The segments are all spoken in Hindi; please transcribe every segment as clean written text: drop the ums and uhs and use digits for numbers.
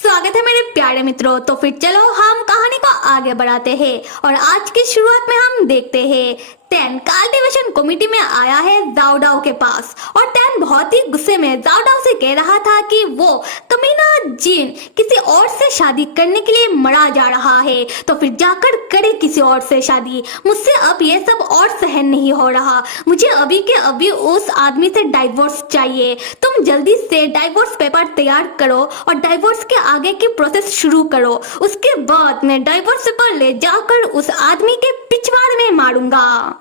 स्वागत है मेरे प्यारे मित्रों। तो फिर चलो हम कहानी को आगे बढ़ाते हैं और आज की शुरुआत में हम देखते हैं टैन कल्टीवेशन कमेटी में आया है जाओ डाओ के पास और टैन बहुत ही गुस्से में जाओ डाओ से कह रहा था कि वो कमीना जिन किसी और से शादी करने के लिए मरा जा रहा है तो फिर जाकर करे किसी और से शादी। मुझसे अब ये सब और सहन नहीं हो रहा। मुझे अभी के अभी उस आदमी से डाइवोर्स चाहिए। तुम जल्दी से डाइवोर्स पेपर तैयार करो और डाइवोर्स के आगे की प्रोसेस शुरू करो। उसके बाद मैं डाइवोर्स पेपर ले जाकर उस आदमी के पिछवाड़े में मारूंगा।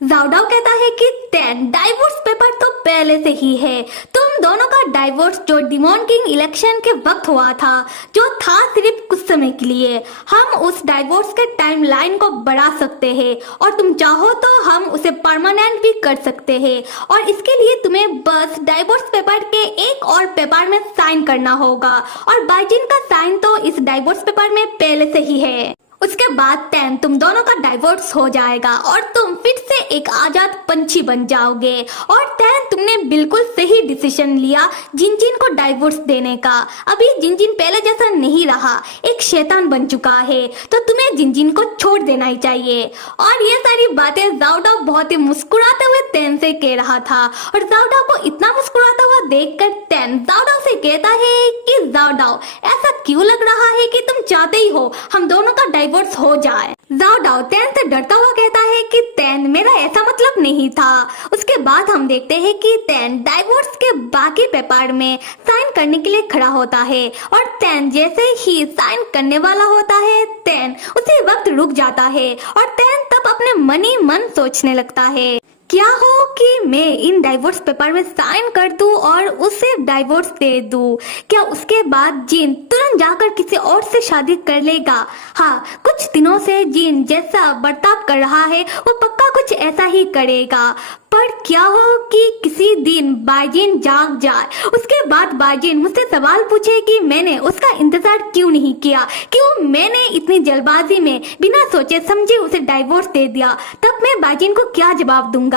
जाओ डाओ कहता है कि टैन डाइवोर्स पेपर तो पहले से ही है। तुम दोनों का डाइवोर्स जो डिमोन किंग इलेक्शन के वक्त हुआ था, जो था सिर्फ कुछ समय के लिए। हम उस डाइवोर्स के टाइमलाइन को बढ़ा सकते हैं और तुम चाहो तो हम उसे परमानेंट भी कर सकते हैं और इसके लिए तुम्हें बस डाइवोर्स पेपर के एक और पेपर में साइन करना होगा और बाइजिन का साइन तो इस डाइवोर्स पेपर में पहले से ही है। उसके बाद टैन तुम दोनों का डाइवोर्स हो जाएगा और तुम फिर से एक आजाद पंछी बन जाओगे। और टैन तुमने बिल्कुल सही डिसीजन लिया जिनजिन को डाइवोर्स देने का। अभी जिनजिन पहले जैसा नहीं रहा, एक शैतान बन चुका है, तो तुम्हें जिनजिन को छोड़ देना ही चाहिए। और ये सारी बातें जाओ डाओ बहुत ही मुस्कुराते हुए टैन से कह रहा था और जाओ डाओ को इतना मुस्कुराता हुआ देखकर टैन जाओ डाओ से कहता है कि जाओ डाओ ऐसा क्यों लग रहा है कि तुम चाहते ही हो हम दोनों का डाइवोर्स हो जाए। जाओ डाओ टैन से डरता हुआ कहता है कि टैन मेरा ऐसा मतलब नहीं था। उसके बाद हम देखते हैं कि टैन डाइवोर्स के बाकी पेपर में साइन करने के लिए खड़ा होता है और टैन जैसे ही साइन करने वाला होता है टैन उसी वक्त रुक जाता है और टैन तब अपने मन ही मन सोचने लगता है क्या हो कि मैं इन डाइवोर्स पेपर में साइन कर दूं और उसे डाइवोर्स दे दूं। क्या उसके बाद जिन तुरंत जाकर किसी और से शादी कर लेगा? हाँ, कुछ दिनों से जिन जैसा बर्ताव कर रहा है वो पक्का कुछ ऐसा ही करेगा। पर क्या हो कि किसी दिन बाइजिन जाग जाए, उसके बाद बाइजिन मुझसे सवाल पूछे कि मैंने उसका इंतजार क्यों नहीं किया, क्यों मैंने इतनी जल्दबाजी में बिना सोचे समझे उसे डाइवोर्स दे दिया। तब मैं बाइजिन को क्या जवाब दूंगा?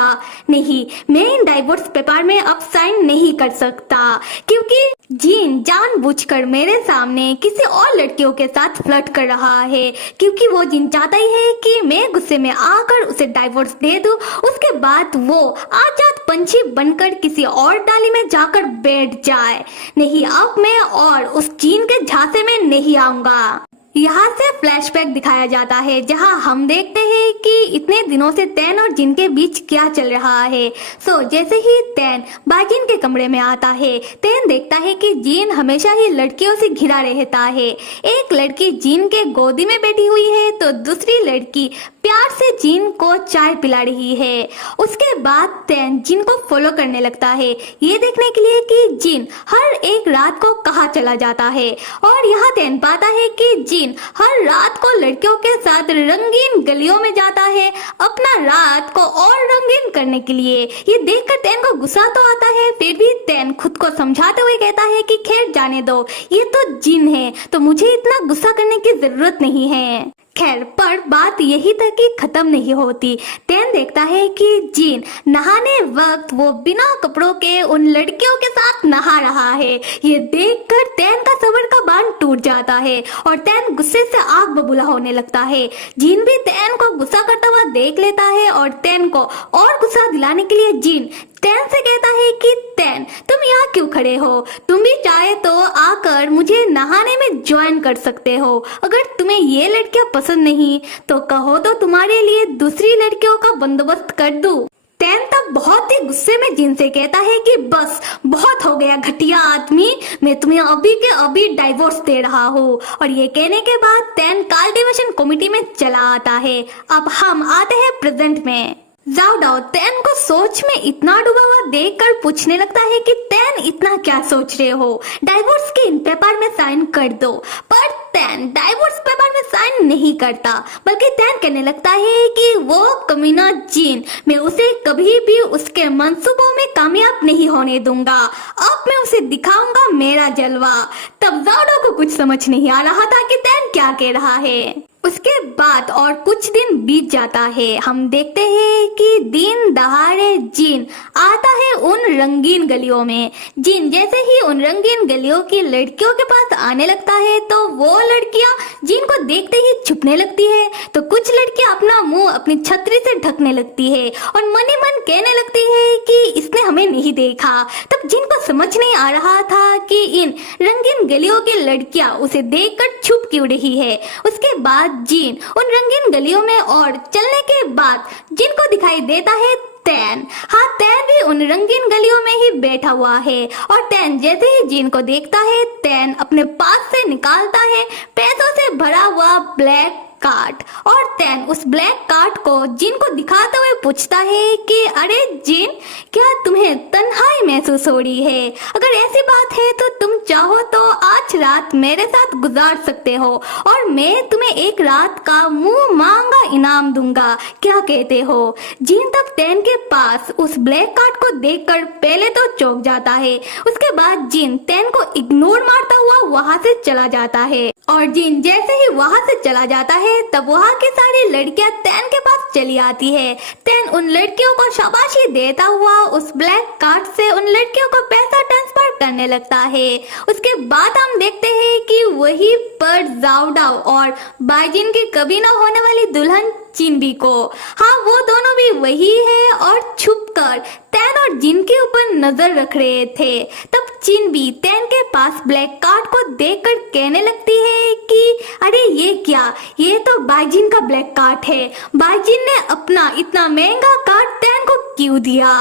नहीं, मैं इन डाइवोर्स पेपर में अब साइन नहीं कर सकता क्योंकि जिन जानबूझकर मेरे सामने किसी और लड़कियों के साथ फ्लर्ट कर रहा है, क्योंकि वो जिन चाहता ही है कि मैं गुस्से में आकर उसे डाइवोर्स दे दूं। उसके बाद वो आजाद पंछी बनकर किसी और डाली में जाकर बैठ जाए। नहीं, अब मैं और उस जिन के झांसे में नहीं आऊंगा। यहाँ से फ्लैशबैक दिखाया जाता है जहाँ हम देखते हैं कि इतने दिनों से टैन और जिन के बीच क्या चल रहा है। जैसे ही टैन बाइजिन के कमरे में आता है, टैन देखता है कि जिन हमेशा ही लड़कियों से घिरा रहता है। एक लड़की जिन के गोदी में बैठी हुई है तो दूसरी लड़की प्यार से जिन को चाय पिला रही है। उसके बाद टैन जिन को फॉलो करने लगता है ये देखने के लिए कि जिन हर एक रात को कहाँ चला जाता है और यहाँ टैन पाता है कि जिन हर रात को लड़कियों के साथ रंगीन गलियों में जाता है अपना रात को और रंगीन करने के लिए। ये देखकर टैन को गुस्सा तो आता है, फिर भी टैन खुद को समझाते हुए कहता है कि खैर जाने दो, ये तो जिन है तो मुझे इतना गुस्सा करने की जरूरत नहीं है। खैर, पर बात यही तक कि खत्म नहीं होती। टैन देखता है कि जिन नहाने वक्त वो बिना कपड़ों के उन लड़कियों के साथ नहा रहा है। ये देखकर टैन का सबर का बांध टूट जाता है और टैन गुस्से से आग बबूला होने लगता है। जिन भी टैन को गुस्सा करता हुआ देख लेता है और टैन को और गुस्सा दिलाने के लिए जिन टैन से कहता है कि टैन तुम यहाँ क्यों खड़े हो? तुम भी चाहे तो आकर मुझे नहाने में ज्वाइन कर सकते हो। अगर तुम्हें ये लड़कियां पसंद नहीं तो कहो तो तुम्हारे लिए दूसरी लड़कियों का बंदोबस्त कर दूं। टैन तब बहुत ही गुस्से में जिन से कहता है कि बस बहुत हो गया घटिया आदमी, मैं तुम्हें अभी के अभी डाइवोर्स दे रहा हूँ। और ये कहने के बाद टैन कल्टीवेशन कमेटी में चला आता है। अब हम आते हैं प्रेजेंट में। जाओ डाओ टैन को सोच में इतना डूबा हुआ देखकर पूछने लगता है कि टैन इतना क्या सोच रहे हो? डाइवोर्स के इन पेपर में साइन कर दो। पर टैन डाइवोर्स पेपर में साइन नहीं करता, बल्कि टैन कहने लगता है कि वो कमीना जिन, मैं उसे कभी भी उसके मंसूबों में कामयाब नहीं होने दूंगा। अब मैं उसे दिखाऊंगा मेरा जलवा। तब जाओ डाओ को कुछ समझ नहीं आ रहा था कि टैन क्या कह रहा है। उसके बाद और कुछ दिन बीत जाता है। हम देखते हैं कि दिन दहाड़े जिन आता है उन रंगीन गलियों में। जिन जैसे ही उन रंगीन गलियों की लड़कियों के पास आने लगता है तो वो लड़कियां जिन को देखते ही छुपने लगती है, तो कुछ लड़कियां अपना मुंह अपनी छतरी से ढकने लगती है और मन ही मन कहने लगती है कि इसने हमें नहीं देखा। तब जिन को समझ नहीं आ रहा था कि इन रंगीन गलियों की लड़कियां उसे देखकर छुप क्यों रही है। उसके बाद जिन उन रंगीन गलियों में और चलने के बाद जिन को दिखाई देता है तैन। हाँ, तैन भी उन रंगीन गलियों में ही बैठा हुआ है और तैन जैसे ही जिन को देखता है तैन अपने पास से निकालता है पैसों से भरा हुआ ब्लैक कार्ड और तैन उस ब्लैक कार्ड को जिन को दिखाते हुए पूछता है कि अरे जिन, क्या तुम्हें तन्हाई महसूस हो रही है? अगर ऐसी बात है तो तुम चाहो तो आज रात मेरे साथ गुजार सकते हो और मैं तुम्हें एक रात का मुंह मांगा इनाम दूंगा, क्या कहते हो? जिन तब तैन के पास उस ब्लैक कार्ड को देखकर पहले तो चौंक जाता है, उसके बाद जिन तैन को इग्नोर मारता हुआ वहां से चला जाता है और जिन जैसे ही वहां से चला जाता है तब वहां की सारी लड़कियां तैन के पास चली आती है। तैन उन लड़कियों को शाबाशी देता हुआ उस ब्लैक कार्ड से उन लड़कियों को पैसा ट्रांसफर करने लगता है। उसके बाद हम देखते हैं कि वही पर जाओडाओ और बाइजिन की कभी न होने वाली दुल्हन चिनबी को, हाँ वो दोनों भी वही है और छुपकर तैन और जिन के ऊपर नजर रख रहे थे। तब चिनबी तैन के पास ब्लैक कार्ड को देखकर कहने लगती है कि अरे ये क्या, ये तो बाइजिन का ब्लैक कार्ड है, बाइजिन ने अपना इतना महंगा कार्ड तैन को क्यों दिया?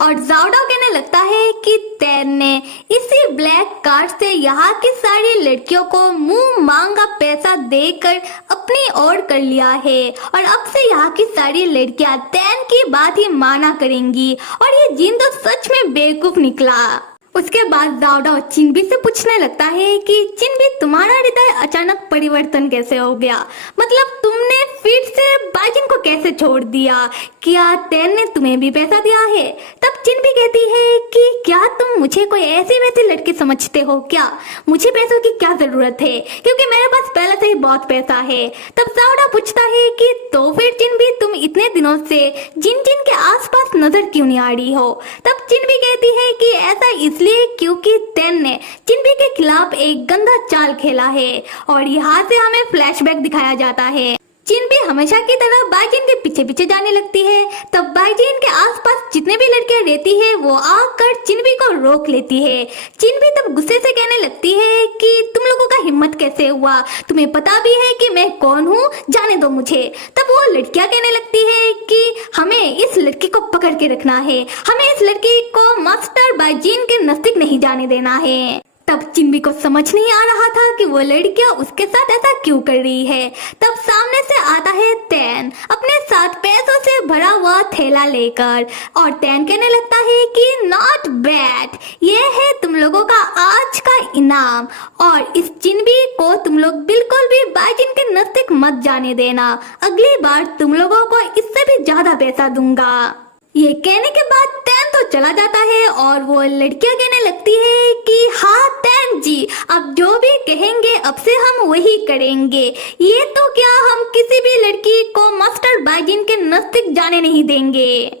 और जाओडाओ कहने लगता है कि तैन ने इसी ब्लैक कार्ड से यहाँ की सारी लड़कियों को मुंह मांगा पैसा देकर अपनी ओर कर लिया है और अब से यहाँ की सारी लड़कियां तैन की बात ही माना करेंगी और ये जिन तो सच में बेवकूफ निकला। उसके बाद जाओडाओ चिनबी से पूछने लगता है कि चिनबी, तुम्हारा हृदय अचानक परिवर्तन कैसे हो गया? मतलब तुमने फिर से बाइजिन को कैसे छोड़ दिया? क्या तैन ने तुम्हें भी पैसा दिया है? तब चिनबी कहती है कि क्या तुम मुझे कोई ऐसी वैसी लड़की समझते हो क्या? मुझे पैसों की क्या जरूरत है, क्योंकि मेरे पास पहले से ही बहुत पैसा है। तब जाओडाओ पूछता है कि तो फिर चिनबी, तुम इतने दिनों से जिन जिन के आसपास नजर क्यों नहीं आ रही हो? तब चिनबी कहती है कि ऐसा इसलिए क्योंकि तैन ने चिनबी के खिलाफ एक गंदा चाल खेला है। और यहाँ से हमें फ्लैशबैक दिखाया जाता है। चिनबी हमेशा की तरह बाइजिन के पीछे पीछे जाने लगती है। तब बाइजिन के आसपास जितने भी लड़कियां रहती है वो आकर चिनबी को रोक लेती है। चिनबी तब गुस्से से कहने लगती है कि तुम लोगों का हिम्मत कैसे हुआ? तुम्हें पता भी है कि मैं कौन हूँ, जाने दो मुझे। तब वो लड़कियां कहने लगती है कि हमें इस लड़की को पकड़ के रखना है, हमें इस लड़की को मास्टर बाइजिन के नजदीक नहीं जाने देना है। तब चिनबी को समझ नहीं आ रहा था कि वो लड़कियां उसके साथ ऐसा क्यों कर रही है। तब सामने से आता है तैन अपने साथ पैसों से भरा हुआ थैला लेकर और तैन कहने लगता है कि नॉट बैड, ये है तुम लोगों का आज का इनाम और इस चिनबी को तुम लोग बिल्कुल भी बाइजिन के नजदीक मत जाने देना, अगली बार तुम लोगों को इससे भी ज्यादा पैसा दूंगा। ये कहने के बाद तैन तो चला जाता है और वो लड़कियां कहने लगती है कि हाँ तैन जी, अब जो भी कहेंगे अब से हम वही करेंगे। ये तो क्या, हम किसी भी लड़की को मास्टर बाइजिन के नजदीक जाने नहीं देंगे।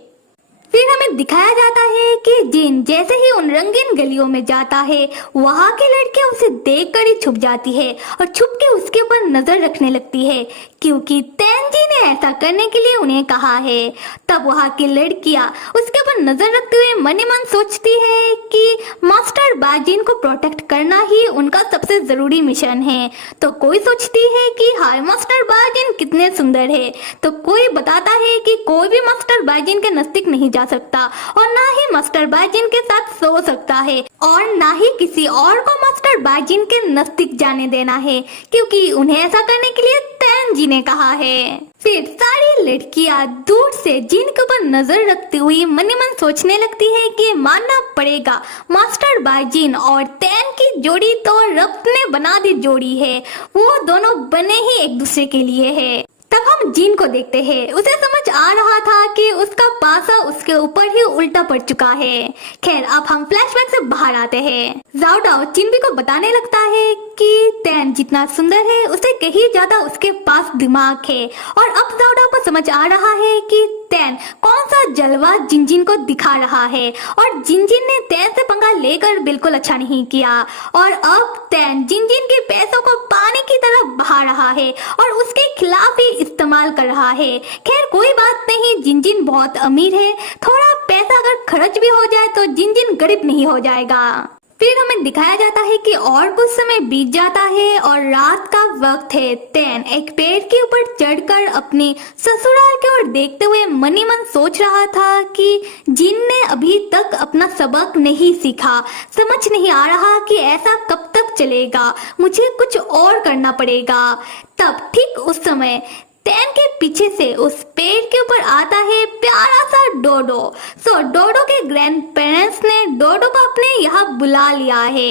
फिर हमें दिखाया जाता है कि जिन जैसे ही उन रंगीन गलियों में जाता है वहां की लड़कियां उसे देखकर ही छुप जाती है और छुप के उसके ऊपर नजर रखने लगती है, क्योंकि तैन जी ने ऐसा करने के लिए उन्हें कहा है। तब वहां की लड़कियां उसके ऊपर नजर रखते हुए मन ही मन सोचती है कि मास्टर बाइजिन को प्रोटेक्ट करना ही उनका सबसे जरूरी मिशन है। तो कोई सोचती है कि हाय मास्टर बाइजिन कितने सुंदर है, तो कोई बताता है कि कोई भी मास्टर बाइजिन के नजदीक नहीं जा सकता और ना ही मास्टर बाइजिन के साथ सो सकता है और ना ही किसी और को मास्टर बाइजिन के नजदीक जाने देना है, क्योंकि उन्हें ऐसा करने के लिए तैन जी ने कहा है। फिर सारी लड़कियां दूर से जिन के ऊपर नजर रखती हुई मन ही मन सोचने लगती है कि मानना पड़ेगा मास्टर बाइजिन और तैन की जोड़ी तो रब ने बना दी जोड़ी है, वो दोनों बने ही एक दूसरे के लिए है। तब हम जिन को देखते हैं, उसे समझ आ रहा था कि उसका पासा उसके ऊपर ही उल्टा पड़ चुका है। खैर अब हम फ्लैशबैक से बाहर आते हैं। जाओडाओ चिनबी को बताने लगता है कि तैन जितना सुंदर है उससे कहीं ज्यादा उसके पास दिमाग है। और अब दाऊदाऊ को समझ आ रहा है कि तैन कौन सा जलवा जिनजिन को दिखा रहा है और जिनजिन ने तैन से पंगा लेकर बिल्कुल अच्छा नहीं किया। और अब तैन जिनजिन के पैसों को पानी की तरह बहा रहा है और उसके खिलाफ ही इस्तेमाल कर रहा है। खैर कोई बात नहीं, जिनजिन बहुत अमीर है, थोड़ा पैसा अगर खर्च भी हो जाए तो जिनजिन गरीब नहीं हो जाएगा। फिर हमें दिखाया जाता है कि और कुछ समय बीत जाता है और रात का वक्त है। तैन एक पेड़ के ऊपर चढ़कर अपने ससुराल की ओर देखते हुए मन ही मन सोच रहा था कि जिन ने अभी तक अपना सबक नहीं सीखा। समझ नहीं आ रहा कि ऐसा कब तक चलेगा, मुझे कुछ और करना पड़ेगा। तब ठीक उस समय तैन के पीछे से उस पेड़ के ऊपर आता है प्यारा सा डोडो। डोडो के ग्रैंड पेरेंट्स ने डोडो को अपने यहाँ बुला लिया है।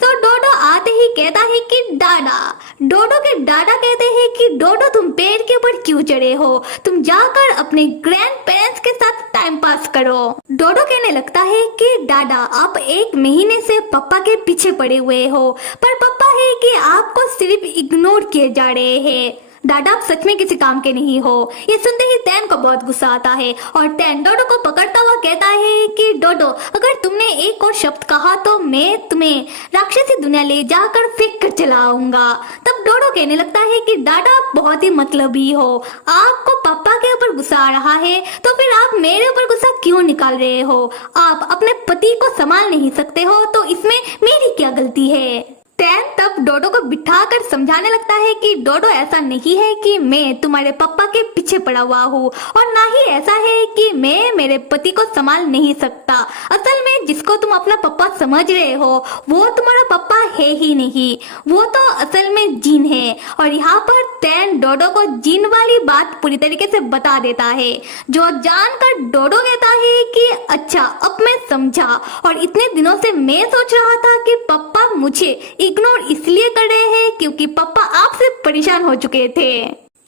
डोडो आते ही कहता है कि डाडा। डोडो के डाडा कहते हैं कि डोडो तुम पेड़ के ऊपर क्यों चढ़े हो, तुम जाकर अपने ग्रैंड पेरेंट्स के साथ टाइम पास करो। डोडो कहने लगता है कि डाडा आप 1 महीने से पापा के पीछे पड़े हुए हो, पर पापा है कि आपको सिर्फ इग्नोर किए जा रहे हैं। डाडा आप सच में किसी काम के नहीं हो। ये सुनते ही तैन को बहुत गुस्सा आता है और तैन डोडो को पकड़ता हुआ कहता है कि डोडो अगर तुमने एक और शब्द कहा तो मैं तुम्हें राक्षसी दुनिया ले जाकर फेंक कर चलाऊंगा। तब डोडो कहने लगता है कि डाडा आप बहुत ही मतलबी हो, आपको पापा के ऊपर गुस्सा आ रहा है तो फिर आप मेरे ऊपर गुस्सा क्यों निकाल रहे हो? आप अपने पति को संभाल नहीं सकते हो तो इसमें मेरी क्या गलती है? तैन तब डोडो को बिठाकर समझाने लगता है कि डोडो ऐसा नहीं है कि मैं तुम्हारे पापा के पीछे पड़ा हुआ हूँ और ना ही ऐसा है कि मैं मेरे पति को संभाल नहीं सकता। असल में जिसको तुम अपना पापा समझ रहे हो वो तुम्हारा पापा है ही नहीं, वो तो असल में जिन है। और यहाँ पर तैन डोडो को जिन वाली बात पूरी तरीके से बता देता है, जो जानकर डोडो कहता है कि अच्छा अब मैं समझा। और इतने दिनों से मैं सोच रहा था कि पापा मुझे इग्नोर इसलिए कर रहे हैं क्योंकि पापा आपसे परेशान हो चुके थे।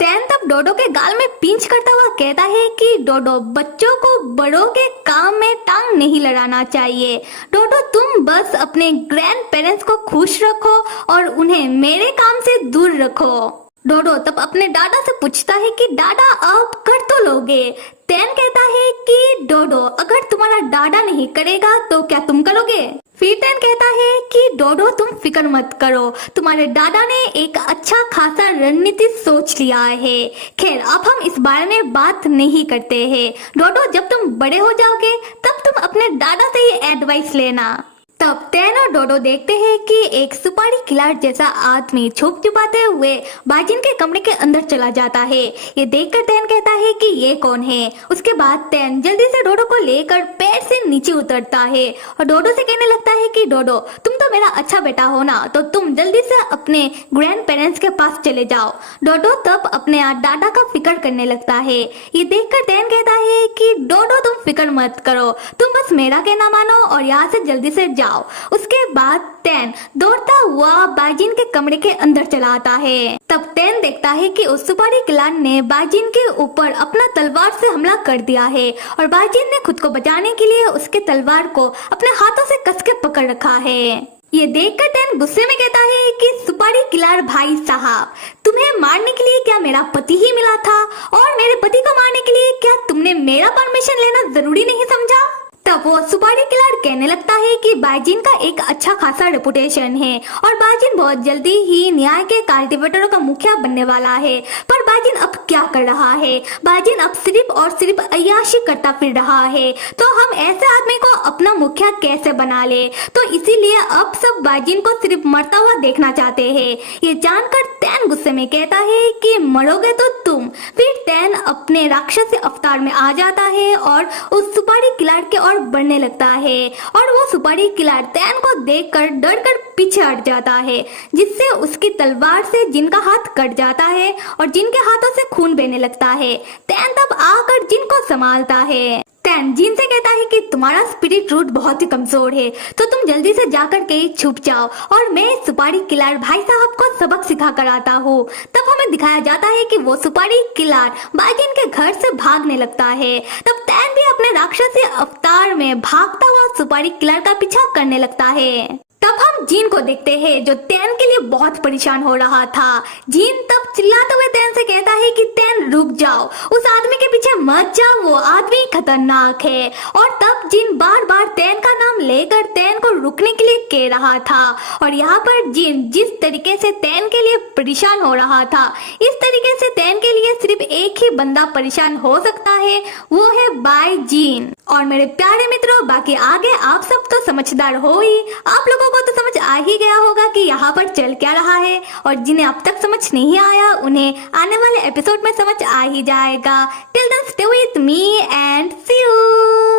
तैन तब डोडो के गाल में पिंच करता हुआ कहता है कि डोडो बच्चों को बड़ों के काम में टांग नहीं लड़ाना चाहिए। डोडो तुम बस अपने ग्रैंड पेरेंट्स को खुश रखो और उन्हें मेरे काम से दूर रखो। डोडो तब अपने डाडा से पूछता है कि डाडा आप कर तो लोगे? तैन कहता है कि डोडो अगर तुम्हारा डाडा नहीं करेगा तो क्या तुम करोगे? फिर तैन कहता है कि डोडो तुम फिक्र मत करो, तुम्हारे डाडा ने एक अच्छा खासा रणनीति सोच लिया है। खैर अब हम इस बारे में बात नहीं करते हैं। डोडो जब तुम बड़े हो जाओगे तब तुम अपने डाडा से ही एडवाइस लेना। तब तैन और डोडो देखते हैं कि एक सुपारी खिलाड़ जैसा आदमी छुप छुपाते हुए बाजिन के कमरे के अंदर चला जाता है। ये देखकर तैन कहता है कि ये कौन है। उसके बाद तैन जल्दी से डोडो को लेकर पैर से नीचे उतरता है और डोडो से कहने लगता है कि डोडो तुम तो मेरा अच्छा बेटा हो ना, तो तुम जल्दी से अपने ग्रैंड पेरेंट्स के पास चले जाओ। डोडो तब अपने डाडा का फिक्र करने लगता है। ये देखकर तैन कहता है कि डोडो तुम फिक्र मत करो, तुम बस मेरा कहना मानो और यहाँ से जल्दी से जाओ। उसके बाद तैन दौड़ता हुआ बाजिन के कमरे के अंदर चला आता है। तब तैन देखता है कि उस सुपारी खिलाड़ ने बाजिन के ऊपर अपना तलवार से हमला कर दिया है और बाजिन ने खुद को बचाने के लिए उसके तलवार को अपने हाथों से कस के पकड़ रखा है। ये देखकर तैन गुस्से में कहता है कि सुपारी खिलाड़ भाई साहब, तुम्हें मारने के लिए क्या मेरा पति ही मिला था और मेरे पति को मारने के लिए क्या तुमने मेरा परमिशन लेना जरूरी नहीं समझा? तब वो सुपारी खिलाड़ कहने लगता है कि बाजिन का एक अच्छा खासा रेपुटेशन है और बाजिन बहुत जल्दी ही न्याय के कल्टीवेटरों का मुखिया बनने वाला है। पर बाजिन अब क्या कर रहा है? बाजिन अब सिर्फ और सिर्फ अय्याशी करता फिर रहा है, तो हम ऐसे आदमी को अपना मुखिया कैसे बना ले? तो इसीलिए अब सब बाजिन को सिर्फ मरता हुआ देखना चाहते हैं। ये जानकर तैन गुस्से में कहता है कि मरोगे तो तुम। फिर तैन अपने राक्षसी अवतार में आ जाता है और उस सुपारी खिलाड़ के और बढ़ने लगता है और वो सुपारी खिलाड़ तैन को देखकर डरकर पीछे हट जाता है, जिससे उसकी तलवार से जिनका हाथ कट जाता है और जिनके हाथों से खून बहने लगता है। तैन तब आकर जिन को संभालता है। तैन जिन से कहता है कि तुम्हारा स्पिरिट रूट बहुत ही कमजोर है, तो तुम जल्दी से जाकर के छुप जाओ और मैं सुपारी खिलाड़ भाई साहब को सबक सिखा कर आता हूँ। तब हमें दिखाया जाता है कि वो सुपारी खिलाड़ बाजिन के घर से भागने लगता है। तब तैन भी अपने राक्षसी अवतार में भागता हुआ सुपारी खिलाड़ का पीछा करने लगता है। तब हम हम जीन को देखते हैं जो तैन के लिए बहुत परेशान हो रहा था। जीन तब चिल्लाते हुए तैन से कहता है कि तैन रुक जाओ, उस आदमी के पीछे मत जाओ, वो आदमी खतरनाक है। और तब जीन बार बार तैन का नाम लेकर तैन को रुकने के लिए कह रहा था। और यहाँ पर जीन जिस तरीके से तैन के लिए परेशान हो रहा था, इस तरीके से तैन के लिए सिर्फ एक ही बंदा परेशान हो सकता है, वो है बाय जीन। और मेरे प्यारे मित्रों, बाकी आगे आप सब तो समझदार हो ही, आप लोगों को तो समझ आ ही गया होगा कि यहाँ पर चल क्या रहा है। और जिन्हें अब तक समझ नहीं आया उन्हें आने वाले एपिसोड में समझ आ ही जाएगा। Till then stay with me and see you.